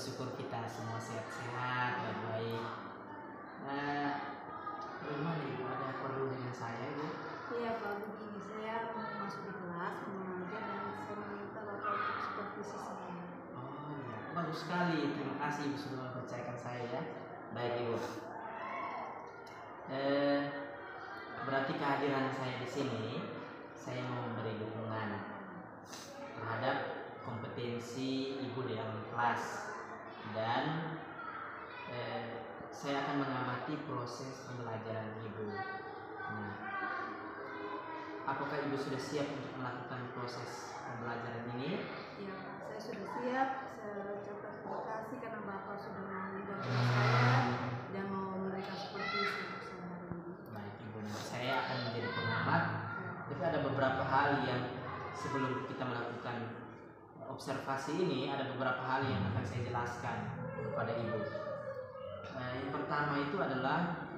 bersyukur kita semua sehat-sehat dan baik. Bagaimana Ibu, ada perlu dengan saya Ibu? Iya Pak, begini saya mau masuk di kelas mengajar dan saya meminta Bapak untuk supervisi saya. Oh iya, bagus sekali. Terima kasih Ibu sudah mempercayakan saya ya. Baik Ibu. Berarti kehadiran saya di sini, saya mau memberi dukungan terhadap kompetensi Ibu di dalam kelas dan saya akan mengamati proses pembelajaran Ibu. Nah, apakah Ibu sudah siap untuk melakukan proses pembelajaran ini? Iya Pak, saya sudah siap. Saya ucapkan terima kasih karena Bapak sudah mau mendengar saya dan mau memberikan supervisi untuk saya hari ini. Baik Ibu, saya akan menjadi pengamat. Tapi ada beberapa hal yang sebelum kita melakukan observasi ini, ada beberapa hal yang akan saya jelaskan kepada Ibu. Yang pertama itu adalah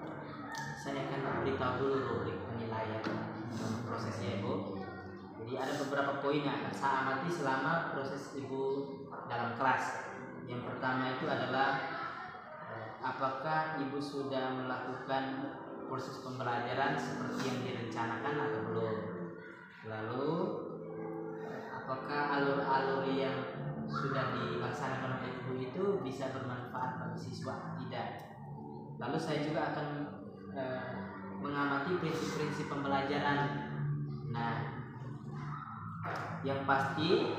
saya akan beritahu dulu rubrik penilaian prosesnya Ibu. Jadi ada beberapa poin yang akan saya amati selama proses Ibu dalam kelas. Yang pertama itu adalah apakah Ibu sudah melakukan proses pembelajaran seperti yang direncanakan atau belum. Lalu apakah alur-alur yang sudah dilaksanakan oleh Ibu itu bisa bermanfaat bagi siswa atau tidak. Lalu saya juga akan mengamati prinsip-prinsip pembelajaran. Nah, yang pasti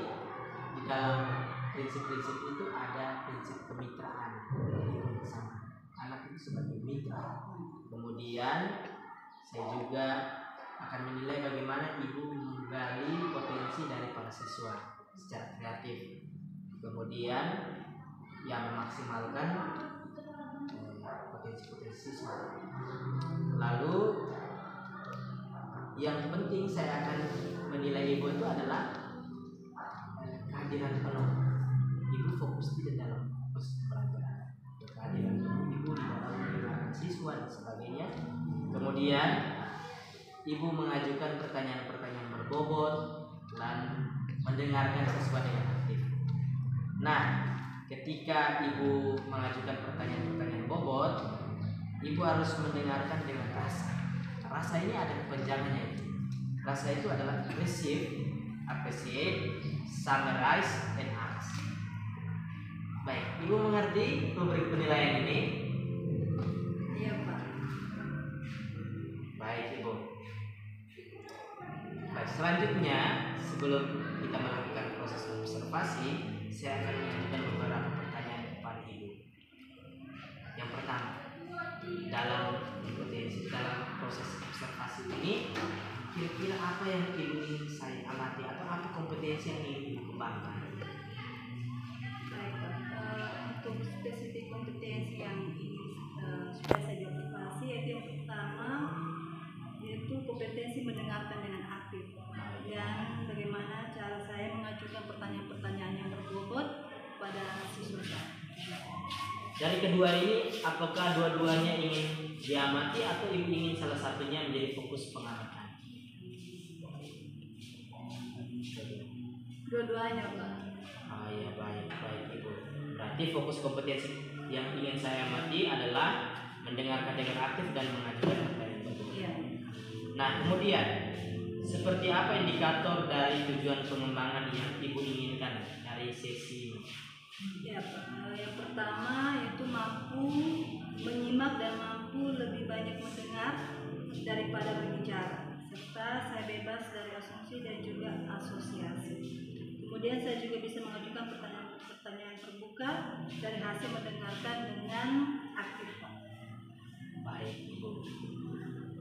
di dalam prinsip-prinsip itu ada prinsip kemitraan bersama anak itu sebagai mitra. Kemudian saya juga akan menilai bagaimana Ibu menggali potensi dari para siswa secara kreatif. Kemudian yang memaksimalkan potensi-potensi siswa. Lalu yang penting saya akan menilai Ibu itu adalah kehadiran penuh. Ibu fokus tidak dalam proses pembelajaran, kehadiran penuh Ibu di dalam mendengarkan siswa dan sebagainya. Kemudian Ibu mengajukan pertanyaan-pertanyaan berbobot dan mendengarkan siswa dengan aktif. Nah, ketika Ibu mengajukan pertanyaan-pertanyaan bobot, Ibu harus mendengarkan dengan rasa. Rasa ini ada kepanjangannya. Rasa itu adalah receive, appreciate, summarize, and ask. Baik, Ibu mengerti rubrik penilaian ini? Iya Pak. Baik Ibu. Baik, selanjutnya sebelum kita melakukan proses observasi, saya akan mengajukan beberapa pertanyaan kepada Ibu. Yang pertama, dalam proses observasi ini, kira-kira apa yang Ibu ingin saya amati atau apa kompetensi yang ingin Ibu kembangkan? Baik Pak, untuk spesifik kompetensi yang ingin supaya saya diobservasi, yaitu yang pertama yaitu kompetensi mendengarkan dengan aktif dan bagaimana cara saya mengajukan pertanyaan-pertanyaan yang berbobot pada siswa saya. Dari kedua ini, apakah dua-duanya ingin diamati atau Ibu ingin salah satunya menjadi fokus pengamatan? Dua-duanya Pak. Ah ya, baik Ibu. Berarti fokus kompetensi yang ingin saya amati adalah mendengarkan dengan aktif dan mengajukan pertanyaan berbobot. Iya. Nah, kemudian seperti apa indikator dari tujuan pengembangan yang Ibu inginkan dari sesi ini? Ya Pak, yang pertama yaitu mampu menyimak dan mampu lebih banyak mendengar daripada berbicara, serta saya bebas dari asumsi dan juga asosiasi. Kemudian saya juga bisa mengajukan pertanyaan terbuka dari hasil mendengarkan dengan aktif Pak. Baik Ibu,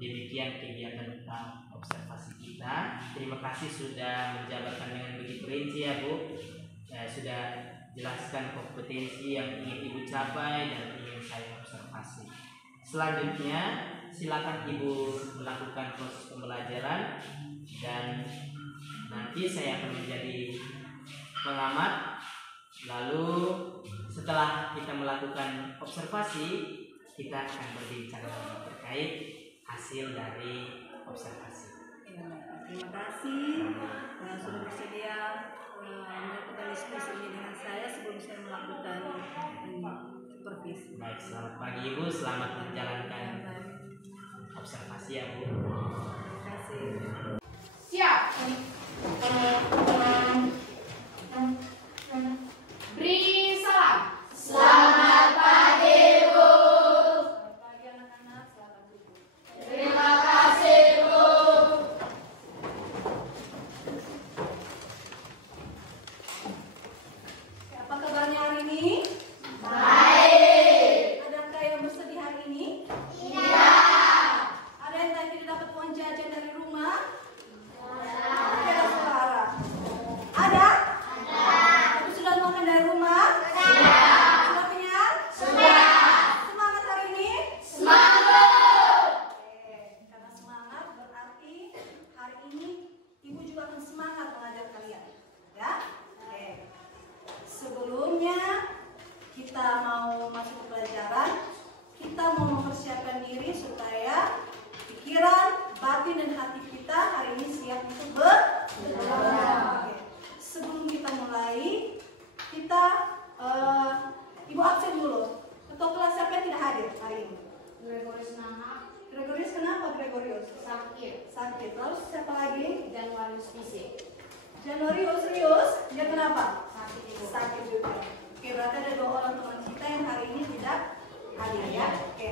demikian kegiatan observasi kita. Terima kasih sudah menjabarkan dengan begitu rinci ya Bu. Sudah jelaskan kompetensi yang ingin Ibu capai dan ingin saya observasi. Selanjutnya silakan Ibu melakukan proses pembelajaran dan nanti saya akan menjadi pengamat. Lalu setelah kita melakukan observasi, kita akan berbincang terkait hasil dari observasi. Terima kasih sudah bersedia melakukan diskusi ini dengan saya sebelum saya melakukan teknis. Baik, selamat pagi Ibu, selamat menjalankan observasi ya Bu. Terima kasih. Siap. Beri salam. Selamat pagi, Bu. Selamat pagi anak-anak, selamat subuh. Terima kasih, Bu. Apa kabarnya hari ini? Baik. Adakah yang bersedih hari ini? Tidak. Ada yang tadi tidak dapat uang jajan dari rumah? Ada suara. Ada? Tapi sudah makan dari rumah? Sudah kenyang? Semangat hari ini? Semangat. Oke, karena semangat berarti hari ini Ibu juga akan semangat mengajar kalian. Ya? Oke. Sebelumnya kita mau masuk ke pelajaran, kita mau mempersiapkan diri supaya pikiran, batin, dan hati kita hari ini siap untuk belajar. Oke. Sebelum kita mulai, kita Ibu absen dulu. Ketua kelas siapa yang tidak hadir hari ini? Gregorius Nahak Gregorius, kenapa Gregorius? sakit. Sakit. Lalu siapa lagi? Januarius fisik. Januarius, serius? Dia kenapa? Sakit, Ibu. Sakit juga. Oke, berarti ada 2 orang teman kita yang hari ini tidak hadir ya. Oke.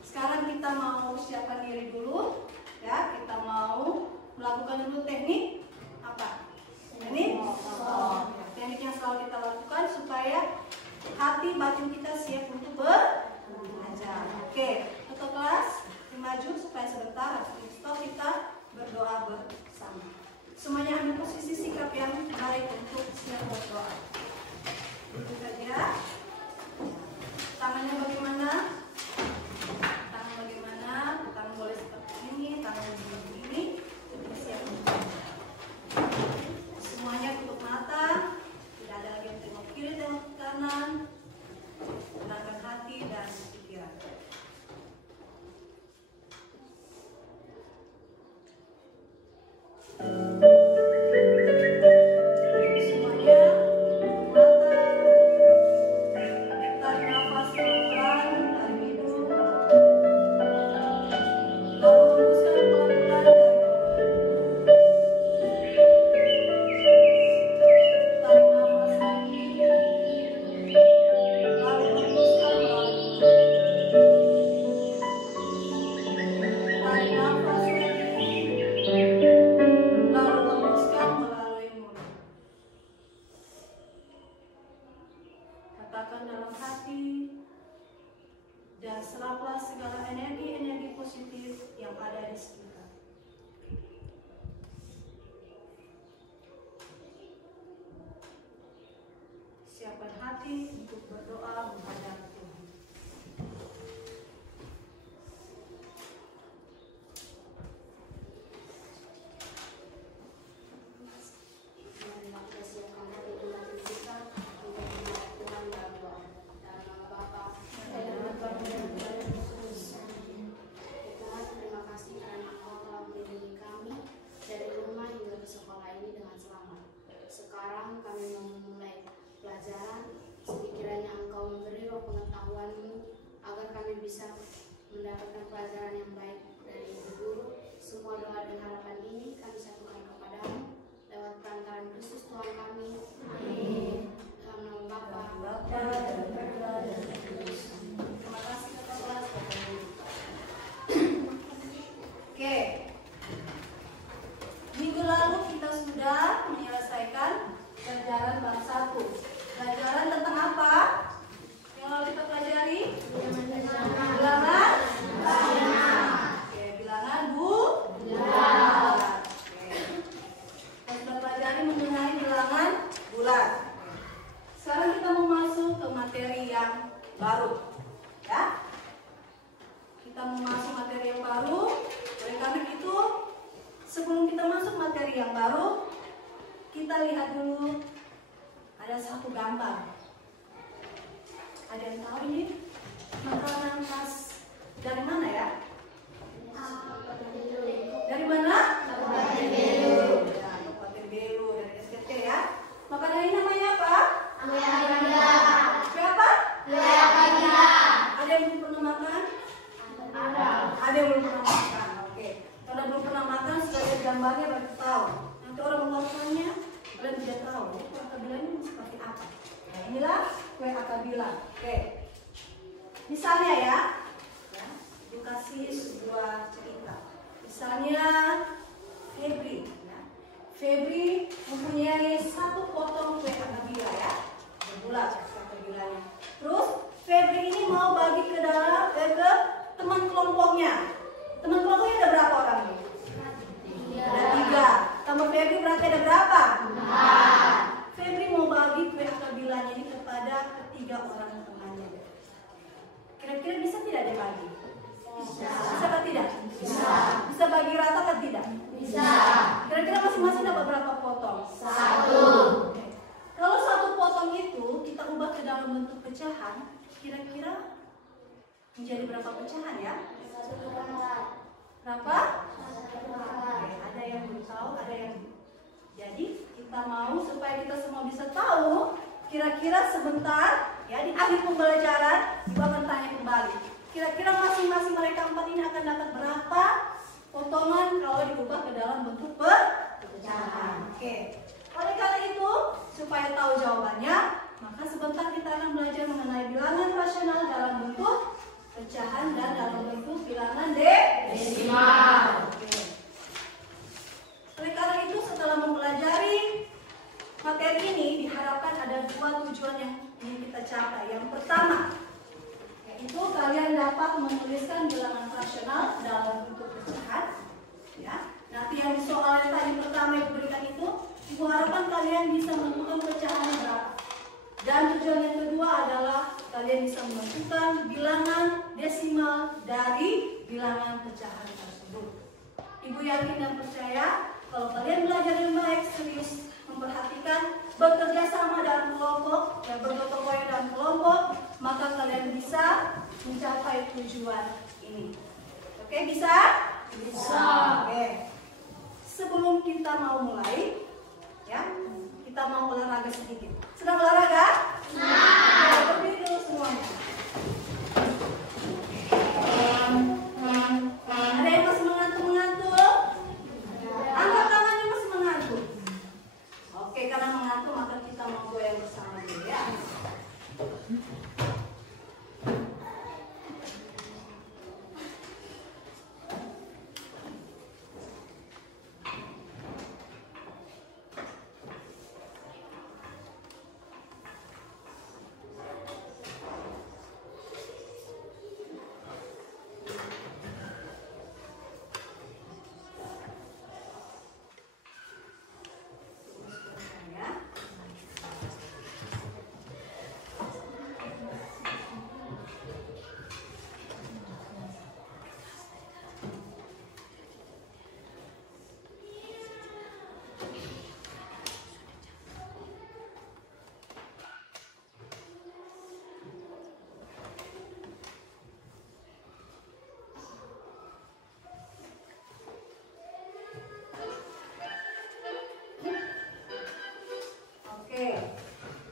Sekarang kita mau siapkan diri dulu ya. Kita mau melakukan dulu teknik apa? Teknik teknik yang selalu kita lakukan supaya hati batin kita siap untuk belajar. Oke, ketua kelas maju supaya sebentar habis stop kita berdoa bersama. Semuanya ambil posisi sikap yang baik untuk siap berdoa. Itu saja. Tangannya bagaimana? Tangan bagaimana? Tangan boleh seperti ini, tangan seperti ini. Siap. Semuanya tutup mata. Tidak ada lagi yang tengok kiri, tengok kanan. Tenangkan hati dan pikiran. Semuanya tutup mata. Tarik nafas pelan-pelan dari hidung. Lalu hembuskan pelan-pelan dari mulut. Tarik nafas lagi. Lalu hembuskan melalui mulut. Tarik nafas lagi. Lalu hembuskan melalui mulut. Katakan dalam hati dan seraplah segala energi-energi positif yang ada di sekitar. Siapkan hati untuk berdoa menghadap Tuhan. Marilah kita siapkan hati dan batin kita untuk menghadap Tuhan dalam doa. Dalam nama Bapa dan dalam Putra dan Roh Kudus. Ya Tuhan, terima kasih karena Engkau telah melindungi kami dari rumah hingga ke sekolah ini dengan selamat. Sekarang kami mau memulai pelajaran. Sekiranya Engkau memberi roh pengetahuan-Mu agar kami bisa mendapatkan pelajaran yang baik dari Ibu Guru. Semua doa dan harapan ini kami satukan kepadamu lewat perantaraan Kristus Tuhan kami. Amin. Dalam nama Bapa Bapa dan Putra dan Roh Kudus. Terima kasih ketua kelas. Oke. Minggu lalu kita sudah menyelesaikan pelajaran bab 1. Pelajaran tentang apa? Yang lalu kita pelajari? Bilangan? Oke, bilangan bulat. Oke. Kita sudah pelajari mengenai bilangan bulat. Sekarang kita mau masuk ke materi yang baru. Ya. Kita mau masuk materi yang baru. Oleh karena itu, sebelum kita masuk materi yang baru, kita lihat dulu ada satu gambar. Ada yang tahu ini makanan khas dari mana ya? Dari mana? Kabupaten Belu. Ya, Kabupaten Belu dari SKT ya. Makanan ini namanya apa? Siapa? bilang kue akar bilang. Oke. Misalnya ya, Ibu kasih sebuah cerita. Misalnya Febri, ya. Febri mempunyai 1 potong kue akar bilang ya, berbulat akar bilangnya. Terus Febri ini mau bagi ke dalam ke teman kelompoknya. Teman kelompoknya ada berapa orang nih? Ada 3. Tambah Febri berarti ada berapa? 4. Febri mau bagi kue akar bilangnya ini kepada ketiga orang temannya. Kira-kira bisa tidak dia bagi? Bisa. Bisa atau tidak? Bisa. Bisa bagi rata atau tidak? Bisa. Kira-kira masing-masing dapat berapa potong? 1. Oke. Kalau 1 potong itu kita ubah ke dalam bentuk pecahan, kira-kira menjadi berapa pecahan ya? 1/4. Berapa? 1/4. Ada yang belum tahu, ada yang. Jadi kita mau supaya kita semua bisa tahu, kira-kira sebentar ya di akhir pembelajaran Ibu akan tanya kembali. Kira-kira masing-masing mereka 4 ini akan dapat berapa potongan kalau diubah ke dalam bentuk pecahan. Oke. Oleh karena itu, supaya tahu jawabannya, maka sebentar kita akan belajar mengenai bilangan rasional dalam bentuk pecahan dan dalam bentuk bilangan desimal. Oke. Oleh karena itu, setelah mempelajari materi ini, diharapkan ada 2 tujuan yang ingin kita capai. Yang pertama, yaitu kalian dapat menuliskan bilangan rasional dalam bentuk pecahan. Ya, nanti yang di soal yang tadi pertama yang diberikan itu, Ibu harapkan kalian bisa menentukan pecahannya berapa. Dan tujuan yang kedua adalah kalian bisa menentukan bilangan desimal dari bilangan pecahan tersebut. Ibu yakin dan percaya kalau kalian belajar dengan baik, serius, memperhatikan, bekerja sama dalam kelompok, dan bergotong royong dalam kelompok, maka kalian bisa mencapai tujuan ini. Oke, bisa? Bisa. Oke. Sebelum kita mau mulai, ya, kita mau olahraga sedikit. Sedang olahraga? Nah. Berdiri dulu semuanya. Ada yang masih mengantuk? Angkat tangannya masih mengantuk. Oke, karena mengantuk maka kita mau goyang bersama dulu ya.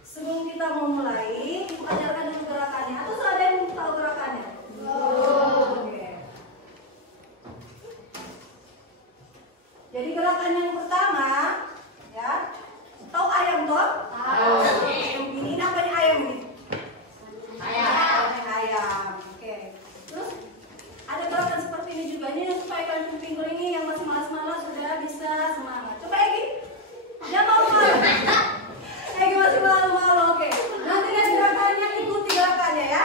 Sebelum kita mau mulai, Ibu ajarkan dulu gerakannya. Atau sudah ada yang tahu gerakannya? Oke. Jadi gerakan yang pertama, ya, tahu ayam toh? Tahu. Ini namanya ayam nih. Ayam. Oke. Terus ada gerakan seperti ini juga. Ini supaya kalian pinggul ini yang masih malas-malas sudah bisa semangat. Coba Egi. Jangan malu-malu. Egi masih malu-malu. Oke. Nanti lihat gerakannya, ikuti gerakannya ya.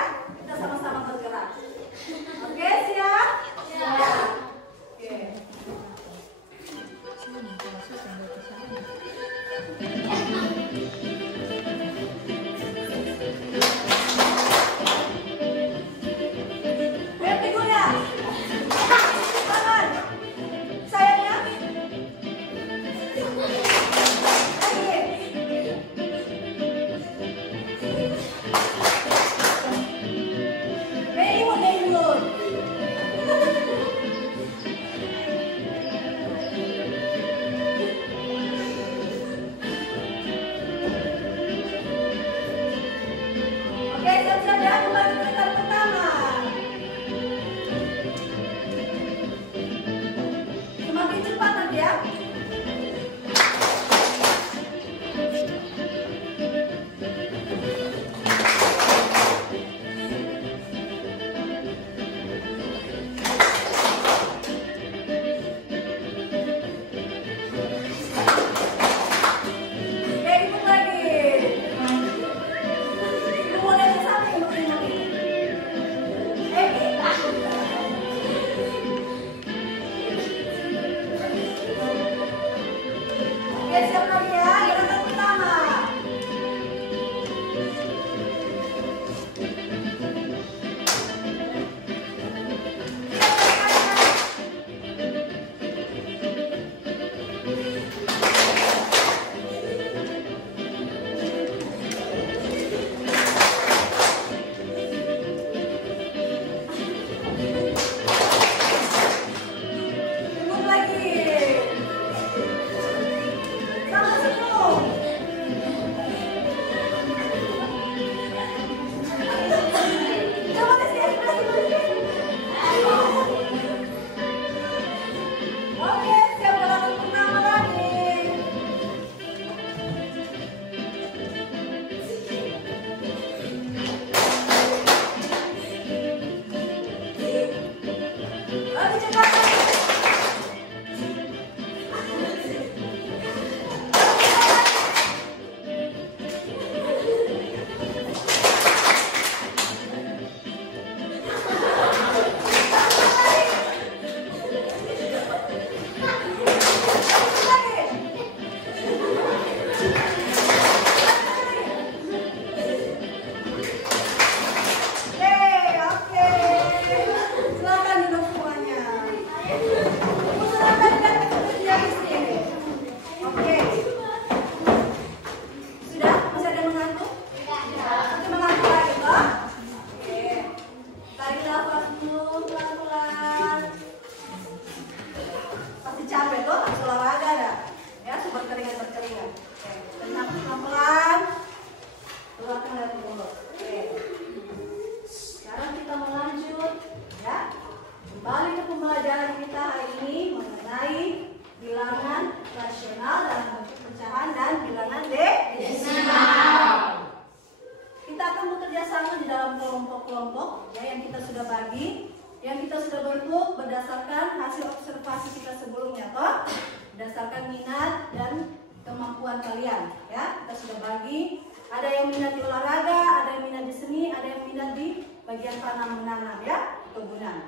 yang kita sudah bentuk berdasarkan hasil observasi kita sebelumnya, toh, berdasarkan minat dan kemampuan kalian, ya. Kita sudah bagi, ada yang minat di olahraga, ada yang minat di seni, ada yang minat di bagian tanam menanam, ya, kebunan.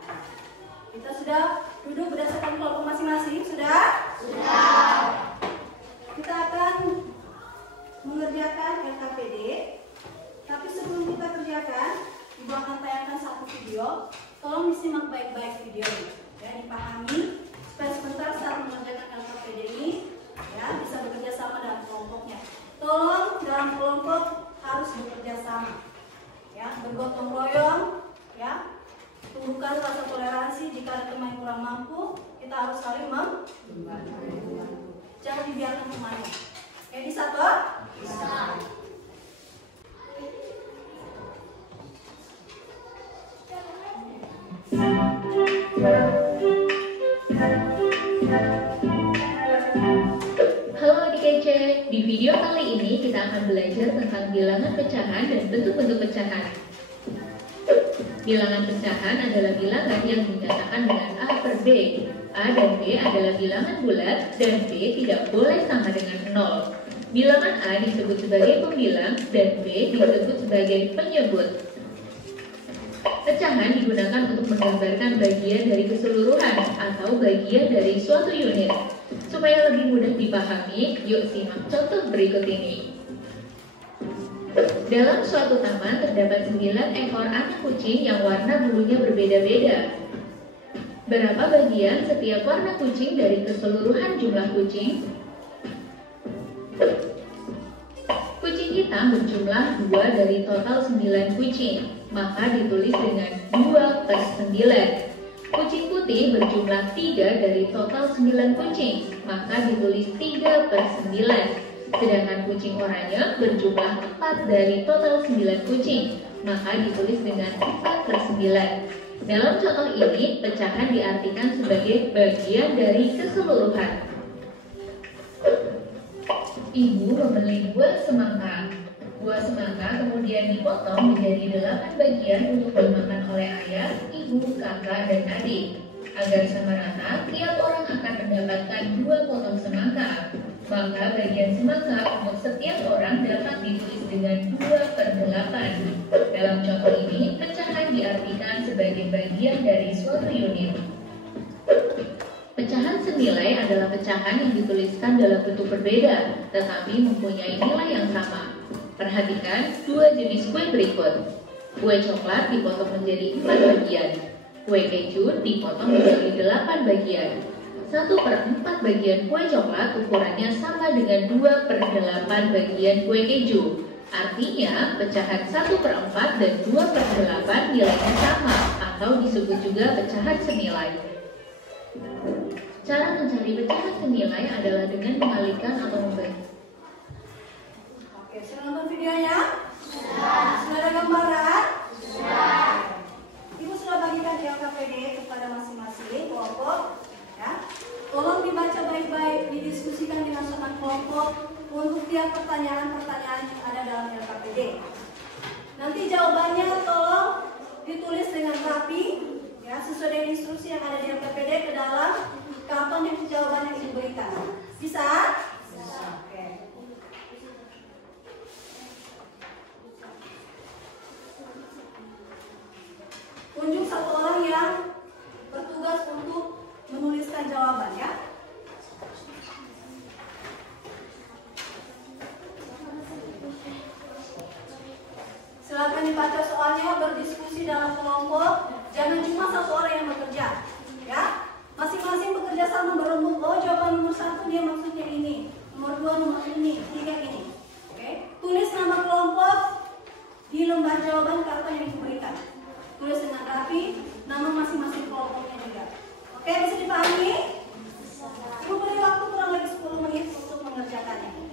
Kita sudah duduk berdasarkan kelompok masing-masing, sudah? Sudah. Kita akan mengerjakan LKPD, tapi sebelum kita kerjakan, Ibu akan tayangkan satu video. Tolong disimak baik-baik video ini, ya, dipahami supaya sebentar saat mengerjakan LKPD ini, ya, bisa bekerja sama dalam kelompoknya. Tolong dalam kelompok harus bekerja sama, ya, bergotong royong, ya, tumbuhkan rasa toleransi. Jika ada teman yang kurang mampu, kita harus saling membantu. Jangan dibiarkan temannya. Oke, bisa toh? Bisa. Halo adik kece, di video kali ini kita akan belajar tentang bilangan pecahan dan bentuk-bentuk pecahan. Bilangan pecahan adalah bilangan yang dinyatakan dengan A per B. A dan B adalah bilangan bulat dan B tidak boleh sama dengan 0. Bilangan A disebut sebagai pembilang dan B disebut sebagai penyebut. Pecahan digunakan untuk menggambarkan bagian dari keseluruhan atau bagian dari suatu unit. Supaya lebih mudah dipahami, yuk simak contoh berikut ini. Dalam suatu taman terdapat 9 ekor anak kucing yang warna bulunya berbeda-beda. Berapa bagian setiap warna kucing dari keseluruhan jumlah kucing? Kucing hitam berjumlah 2 dari total 9 kucing, maka ditulis dengan 2 per 9. Kucing putih berjumlah 3 dari total 9 kucing, maka ditulis 3 per 9. Sedangkan kucing oranye berjumlah 4 dari total 9 kucing, maka ditulis dengan 4 per 9. Dalam contoh ini, pecahan diartikan sebagai bagian dari keseluruhan. Ibu membeli buah semangka. Buah semangka kemudian dipotong menjadi 8 bagian untuk dimakan oleh ayah, ibu, kakak, dan adik. Agar sama rata, tiap orang akan mendapatkan 2 potong semangka. Maka bagian semangka untuk setiap orang dapat ditulis dengan 2 per 8. Dalam contoh ini, pecahan diartikan sebagai bagian dari suatu unit. Pecahan senilai adalah pecahan yang dituliskan dalam bentuk berbeda, tetapi mempunyai nilai yang sama. Perhatikan 2 jenis kue berikut. Kue coklat dipotong menjadi 4 bagian. Kue keju dipotong menjadi 8 bagian. 1 per 4 bagian kue coklat ukurannya sama dengan 2 per 8 bagian kue keju. Artinya, pecahan 1 per 4 dan 2 per 8 nilainya sama, atau disebut juga pecahan senilai. Cara mencari pecahan senilai adalah dengan mengalihkan atau membagi. Oke, sudah nonton videonya? Sudah. Sudah ada gambaran? Sudah. Ibu sudah bagikan di LKPD kepada masing-masing kelompok, ya. Tolong dibaca baik-baik, didiskusikan dengan teman kelompok untuk tiap pertanyaan-pertanyaan yang ada dalam LKPD. Nanti jawabannya tolong ditulis dengan rapi, ya, sesuai dengan instruksi yang ada di LKPD ke dalam karton yang jawabannya diberikan. Bisa? Bisa. Oke. Tunjuk satu orang yang bertugas untuk menuliskan jawaban, ya. Silakan dibaca soalnya, berdiskusi dalam kelompok. Jangan cuma satu orang yang bekerja, ya. Masing-masing bekerja sama berembuk. Oh, jawaban nomor 1 dia maksudnya ini, nomor 2 nomor ini, 3 ini. Oke. Tulis nama kelompok di lembar jawaban karton yang diberikan. Tulis dengan rapi nama masing-masing kelompoknya juga. Oke, bisa dipahami? Ibu beri waktu kurang lebih 10 menit untuk mengerjakannya.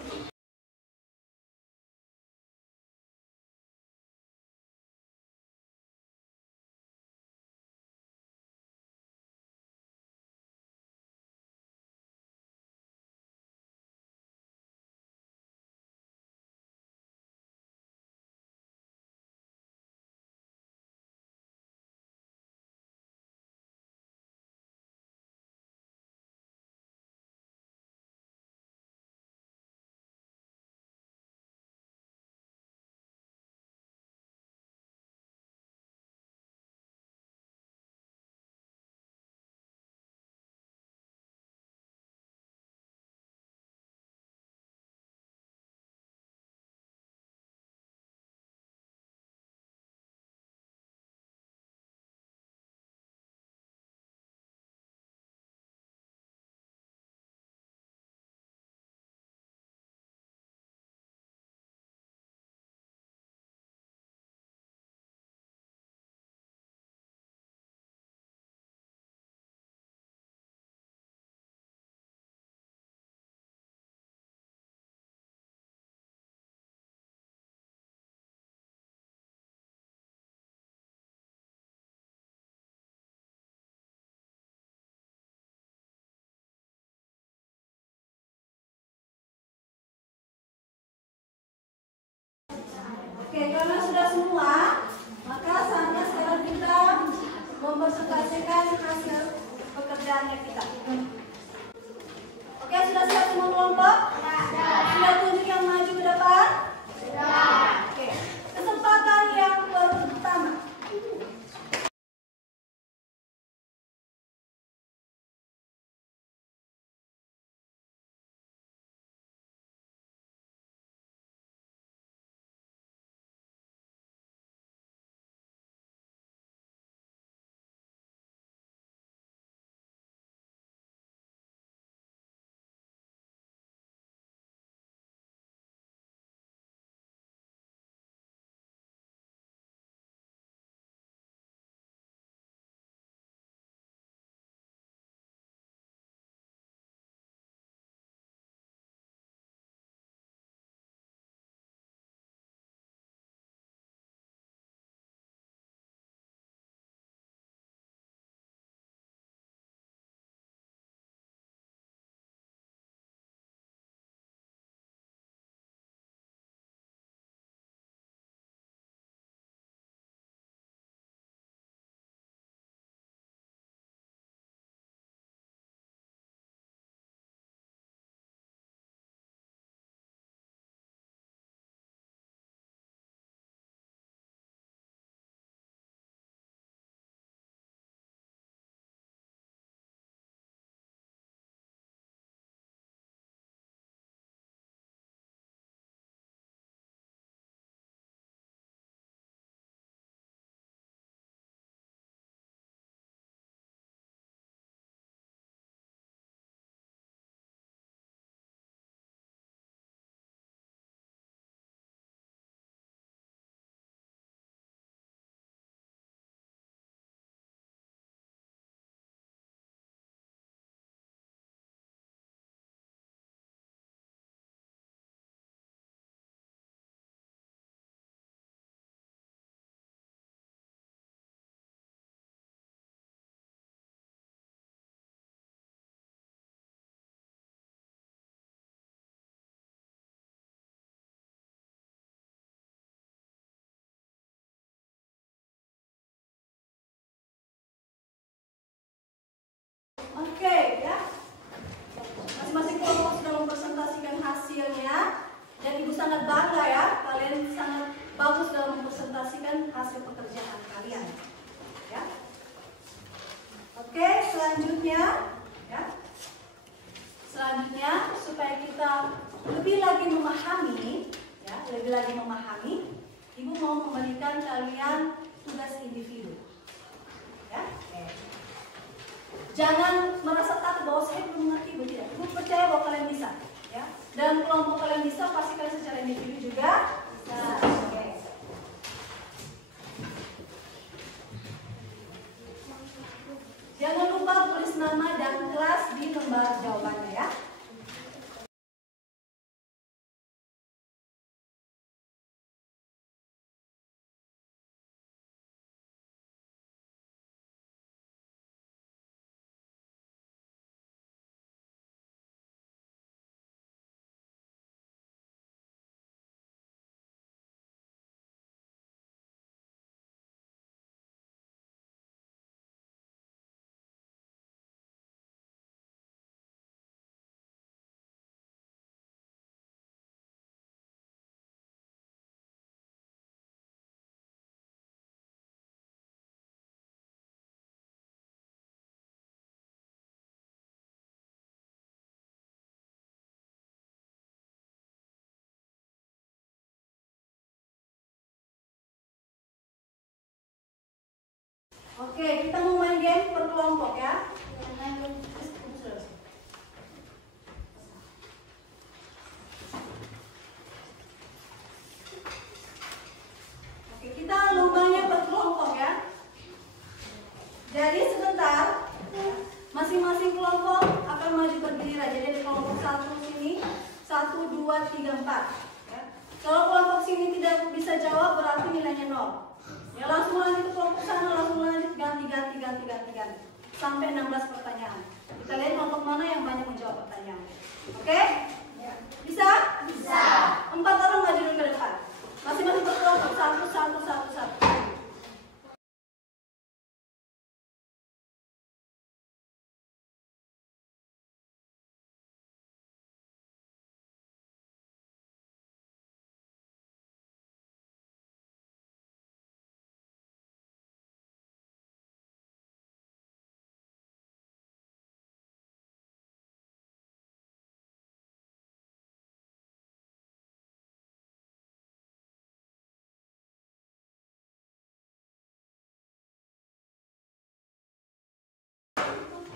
Oke, karena sudah semua, maka saatnya sekarang kita mempresentasikan hasil pekerjaannya kita. Oke, sudah siap semua kelompok? Sudah tunjuk yang maju ke depan? Oke, kesempatan yang pertama. Oke, ya. Masing-masing kelompok sudah mempresentasikan hasilnya dan Ibu sangat bangga ya, kalian sangat bagus dalam mempresentasikan hasil pekerjaan kalian. Ya. Oke, selanjutnya ya. Selanjutnya supaya kita lebih lagi memahami ya, Ibu mau memberikan kalian tugas individu. Ya. Oke. Jangan merasa takut bahwa saya belum mengerti, Ibu tidak. Ibu percaya bahwa kalian bisa. Ya. Dalam kelompok kalian bisa, pasti kalian secara individu juga bisa. Oke. Jangan lupa tulis nama dan kelas di lembar jawabannya ya. Oke, kita mau main game per kelompok ya. Oke, kita lombanya per kelompok ya. Jadi sebentar, masing-masing kelompok akan maju berdiri. Jadi kelompok 1 sini, 1, 2, 3, 4. Ya. Kalau kelompok sini tidak bisa jawab, berarti nilainya 0. Ya langsung lanjut ke kelompok sana, langsung lanjut ganti sampai 16 pertanyaan. Kita lihat kelompok mana yang banyak menjawab pertanyaan. Oke? Ya. Bisa? Bisa. 4 orang maju dulu ke depan. Masing-masing per kelompok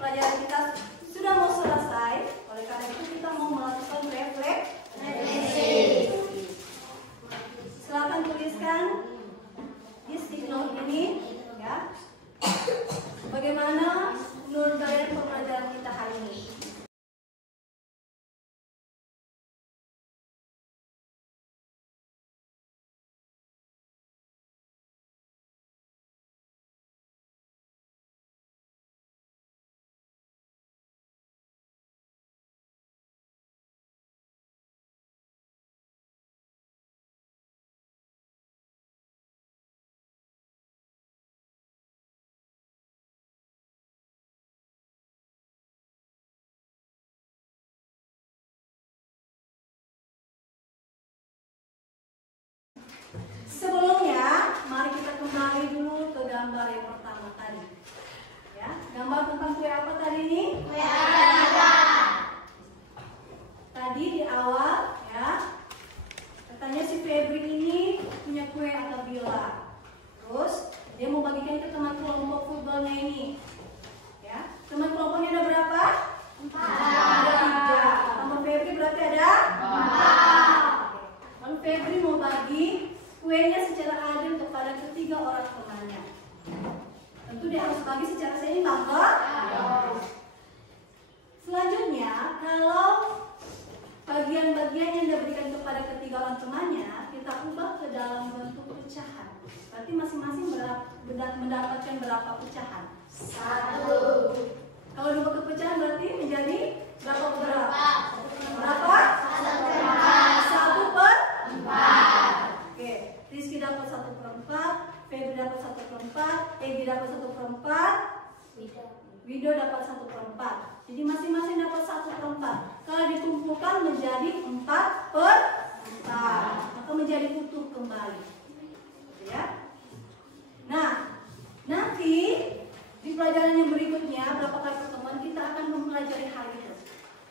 pelajaran kita sudah mau selesai. Oleh karena itu kita mau melakukan refleksi. Silakan tuliskan di stick note ini, ya. Bagaimana menurut kalian pembelajaran kita hari ini? Sebelumnya, mari kita kembali dulu ke gambar yang pertama tadi. Ya, gambar tentang kue apa tadi ini? Kue apa? Tadi di awal, ya, katanya si Febri ini punya kue atau bila. Terus dia mau bagikan ke teman kelompok futbolnya ini. Ya, teman kelompoknya ada berapa? 4. Ada 3. Tambah Febri berarti ada 4. Lalu Febri mau bagi kuenya secara adil kepada ketiga orang temannya. Tentu dia harus bagi secara seimbang, toh? Selanjutnya, kalau bagian-bagian yang diberikan kepada ketiga orang temannya kita ubah ke dalam bentuk pecahan. Berarti masing-masing mendapatkan berapa pecahan? 1. Kalau diubah ke pecahan berarti menjadi berapa? Berapa? 1/4. Oke, Rizky dapat 1/4, Febri dapat 1/4, Egi dapat 1/4, Wido dapat 1/4. Jadi masing-masing dapat 1/4. Kalau dikumpulkan menjadi 4/4, maka menjadi utuh kembali. Ya. Nah, nanti di pelajaran yang berikutnya berapa kali pertemuan kita akan mempelajari hal itu.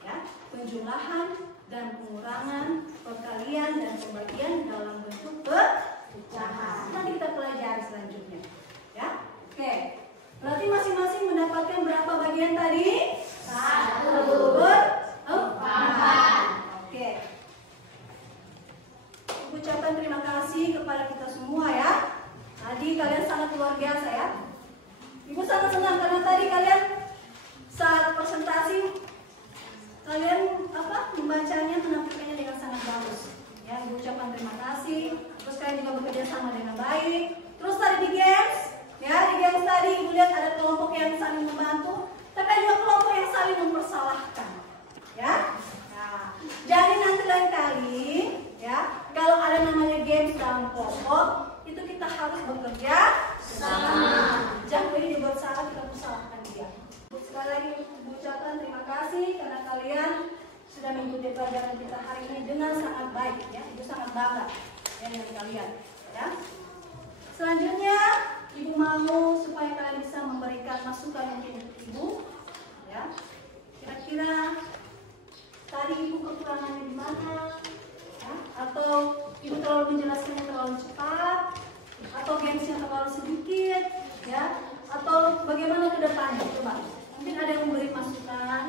Ya, penjumlahan dan pengurangan, perkalian dan pembagian dalam bentuk pecahan. Nanti kita pelajari selanjutnya. Ya, oke. Berarti masing-masing mendapatkan berapa bagian tadi? 1/4. Oke. Ucapkan terima kasih kepada kita semua ya. Tadi kalian sangat luar biasa ya. Ibu sangat senang karena tadi kalian saat presentasi kalian membacanya, menampilkannya dengan sangat bagus. Ya, Ibu ucapkan terima kasih. Terus kalian juga bekerja sama dengan baik. Terus tadi di games, ya di games tadi Ibu lihat ada kelompok yang saling membantu, tapi ada juga kelompok yang saling mempersalahkan. Ya, nah, jadi nanti lain kali, ya kalau ada namanya games dalam kelompok itu kita harus bekerja sama. Jangan ini dibuat salah kita persalahkan dia. Sekali lagi Ibu ucapkan terima kasih karena kalian sudah mengikuti pelajaran kita hari ini dengan sangat baik ya. Ibu sangat bangga ya dengan kalian ya. Selanjutnya Ibu mau supaya kalian bisa memberikan masukan untuk Ibu ya. Kira-kira tadi Ibu kekurangannya di mana ya? Atau Ibu terlalu menjelaskannya terlalu cepat, atau gamesnya terlalu sedikit ya, atau bagaimana ke depannya? Coba mungkin ada yang memberi masukan.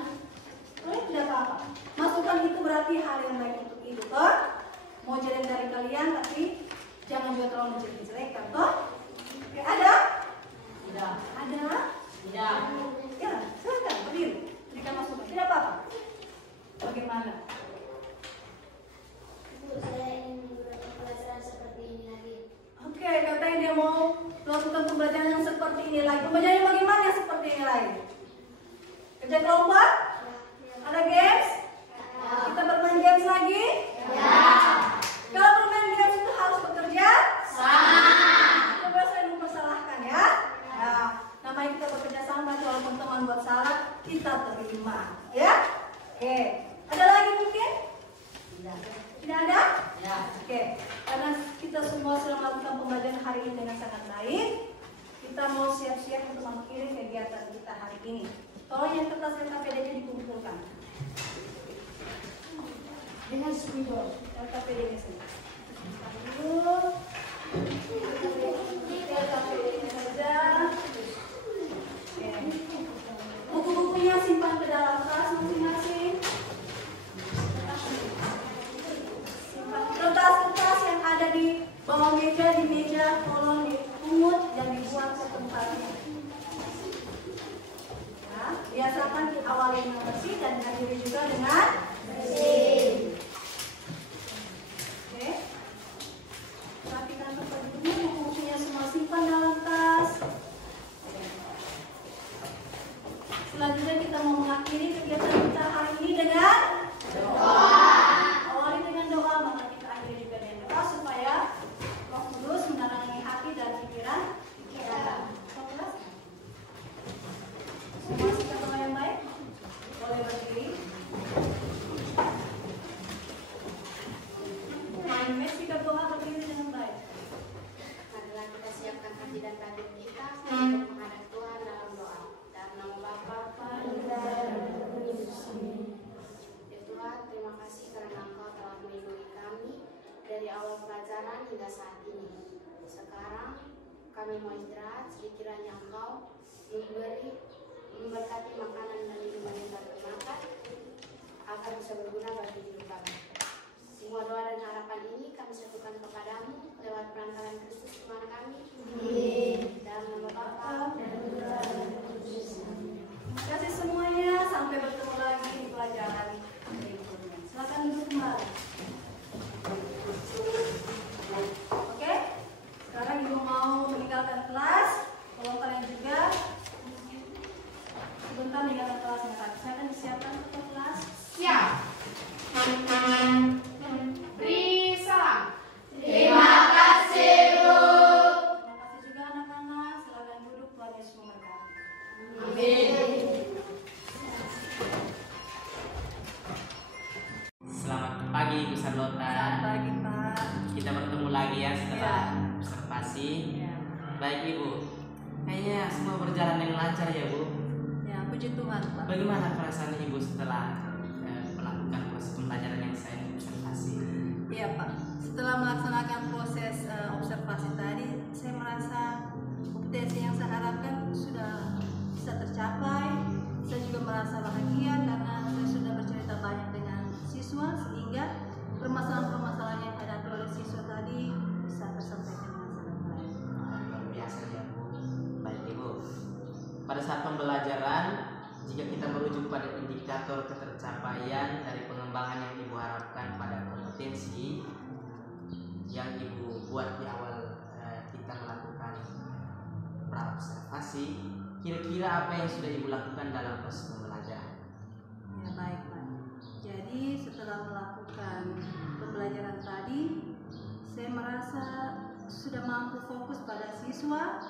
Tidak apa-apa. Masukan itu berarti hal yang baik untuk Ibu, toh? Mau jadi dari kalian, tapi jangan juga terlalu menjelek-jelekan, toh? Oke, ada? Tidak. Ada? Tidak. Ya, silakan berdiri. Berikan masukan. Tidak apa-apa. Bagaimana? Ibu, saya ingin melakukan pelajaran seperti ini lagi. Oke, katanya dia mau melakukan pembelajaran yang seperti ini lagi. Pembelajaran yang bagaimana yang seperti ini lagi? Kerja kelompok? Ada games? Kita bermain games lagi? Ya. Kalau bermain games itu harus bekerja sama. Kita biasanya mempersalahkan ya. Nah, namanya kita bekerja sama, walaupun teman buat salah, kita terima. Ya? Oke. Ada lagi mungkin? Tidak ada? Ya. Oke. Karena kita semua sudah melakukan pembelajaran hari ini dengan sangat baik, kita mau siap-siap untuk mengakhiri kegiatan kita hari ini. Tolong yang kertas LKPD-nya dikumpulkan. Dengan spidol LKPD-nya saja. LKPD-nya saja. Buku-bukunya meja di meja, tolong dipungut dan dibuang ke tempatnya. Ya, biasakan diawali dengan bersih dan akhiri juga dengan bersih. Oke. Perhatikan tempat duduknya, buku-bukunya semua simpan dalam tas. Selanjutnya kita mau mengakhiri kegiatan kita hari ini dengan doa. Awali dengan doa, maka kita akhiri juga dengan doa supaya Roh Kudus menerangi hati dan pikiran kita. Semua sikap doa yang baik, boleh berdiri. Main sikap doa berdiri dengan baik. Marilah kita siapkan hati dan batin kita untuk menghadap Tuhan dalam doa. Dalam nama Bapa, ya Tuhan, terima kasih karena Engkau telah melindungi kami dari awal pelajaran hingga saat ini. Sekarang kami mau istirahat, sekiranya Engkau memberkati makanan dan minuman yang kami makan agar bisa berguna bagi hidup kami. Semua doa dan harapan ini kami satukan kepadamu lewat perantaraan Kristus Tuhan kami. Dalam nama Bapa dan Putra dan Roh Kudus. Terima kasih semuanya, sampai bertemu lagi di pelajaran berikutnya. Silakan duduk kembali. Oke, sekarang ibu mau meninggalkan kelas. Tolong kalian juga sebentar meninggalkan kelas. Silakan disiapkan ke kelas. Siap. Beri salam. Terima kasih juga anak-anak. Silakan duduk, Tuhan Yesus memberkati. Selamat pagi Bu Charlotta. Selamat pagi Pak. Kita bertemu lagi ya setelah observasi. Ya, Baik Ibu, kayaknya semua berjalan dengan lancar ya Bu. ya puji Tuhan Pak. Bagaimana perasaan Ibu setelah melakukan proses pembelajaran yang saya observasi? Iya Pak. Setelah melaksanakan proses observasi tadi, saya merasa potensi yang saya harapkan sudah bisa tercapai. Saya juga merasa bahagia karena saya sudah bercerita banyak dengan siswa sehingga permasalahan-permasalahan yang dihadapi oleh siswa tadi bisa tersampaikan dengan sangat baik. Luar biasa ya Bu. Baik Ibu, pada saat pembelajaran, jika kita merujuk pada indikator ketercapaian dari pengembangan yang Ibu harapkan pada kompetensi yang Ibu buat di awal kita melakukan praobservasi, kira-kira apa yang sudah Ibu lakukan dalam proses pembelajaran? Ya baik Pak. Jadi setelah melakukan pembelajaran tadi, saya merasa sudah mampu fokus pada siswa,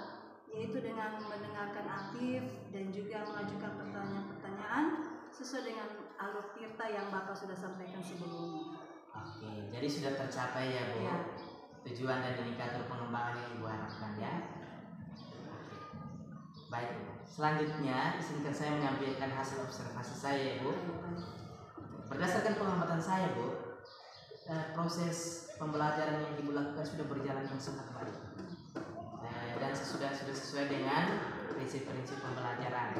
yaitu dengan mendengarkan aktif dan juga mengajukan pertanyaan-pertanyaan sesuai dengan alur tirta yang Bapak sudah sampaikan sebelumnya. Oke, jadi sudah tercapai ya Bu, Ya. tujuan dan indikator pengembangan yang Ibu harapkan ya. Baik Bu, selanjutnya izinkan saya menyampaikan hasil observasi saya ya Bu. Berdasarkan pengamatan saya Bu, proses pembelajaran yang Ibu lakukan sudah berjalan dengan sangat baik dan sudah sesuai dengan prinsip-prinsip pembelajaran.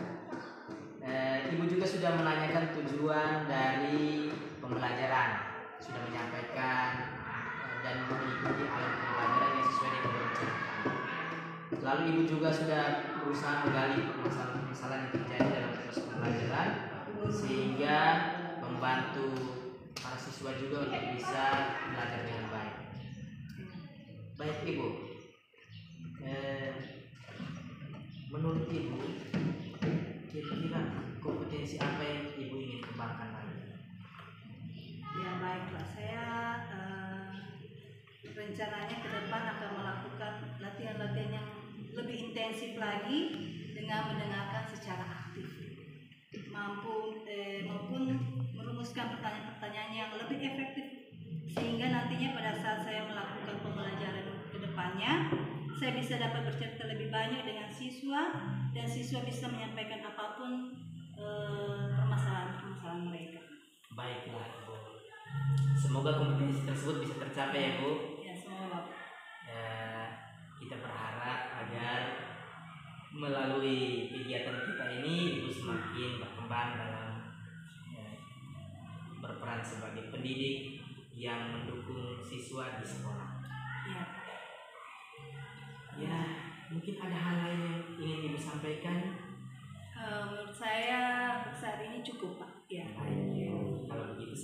Ibu juga sudah menanyakan tujuan dari pembelajaran, sudah menyampaikan dan mengikuti alur pembelajaran yang sesuai dengan perencanaan. Lalu Ibu juga sudah berusaha menggali permasalahan-permasalahan yang terjadi dalam proses pembelajaran sehingga membantu para siswa juga untuk bisa belajar dengan baik. Baik Ibu, menurut Ibu kira-kira kompetensi apa yang Ibu ingin kembangkan lagi? Ya baik Pak, saya rencananya ke depan akan melakukan latihan-latihan yang lebih intensif lagi dengan mendengarkan secara aktif, maupun merumuskan pertanyaan-pertanyaan yang lebih efektif sehingga nantinya pada saat saya melakukan pembelajaran ke depannya saya bisa dapat bercerita lebih banyak dengan siswa dan siswa bisa menyampaikan apapun permasalahan mereka. Baiklah Bu, semoga kompetensi tersebut bisa tercapai ya Bu. Ya semoga. Kita berharap agar melalui kegiatan kita ini Ibu semakin berkembang dalam berperan sebagai pendidik yang mendukung siswa di sekolah. Ya. Mungkin ada hal lain yang ingin Ibu sampaikan? Menurut saya untuk saat ini cukup Pak. Ya. Baik, kalau begitu